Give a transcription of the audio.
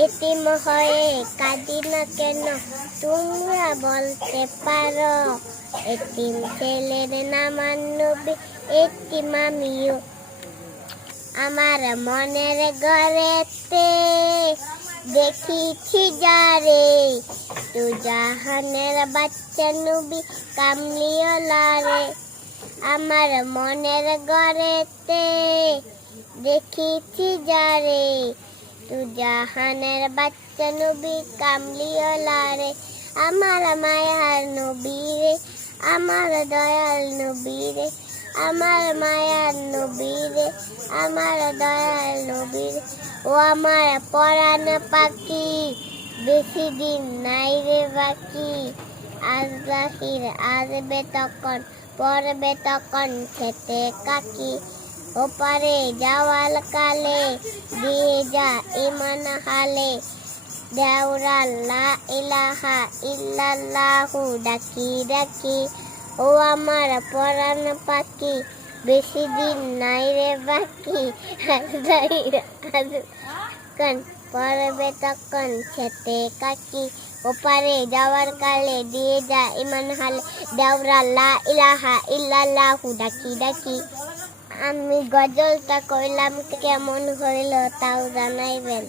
এতিম হয়ে কাঁদি না কেন তোমরা বলতে পারো। এতিম ছেলের নাম নবী, এতিম আমিও। আমার মনের ঘরেতে দেখিছি যারে, তু জাহানের বাচ্চা নবী কামলিওয়ালা রে। আমার মনের ঘরেতে দেখিছি যারে, তু জাহানের বাচ্চা নবী কামলিওয়ালা রে। আমার মায়ার নবী রে, আমার দয়াল নবী রে, আমার মায়ার নবী রে, আমার দয়াল নবী রে। ও আমার পরাণ পাখি, বেশি দিন নাই রে বাকি। আজরাইল আসবে তখন, পড়বে তখন খেতে কাকি। ওপারে যাওয়াল কালে দিয়ে যা ইমান হালে, দেওরা লা ইলাহা ইল্লাল্লাহু ডাকি ডাকি। ও আমার পরাণ পাখি, বেশি দিন নাই রে বাকি। আজরাইল আসবে পড়বে তখন খেতে কাকি। ওপারে যাওয়ার কালে দিয়ে যা ইমান হালে, দেওরা লা ইলাহা ইল্লাল্লাহু ডাকি ডাকি। আমি গজলটা কইলাম কেমন হইল তাও জানাইবেন।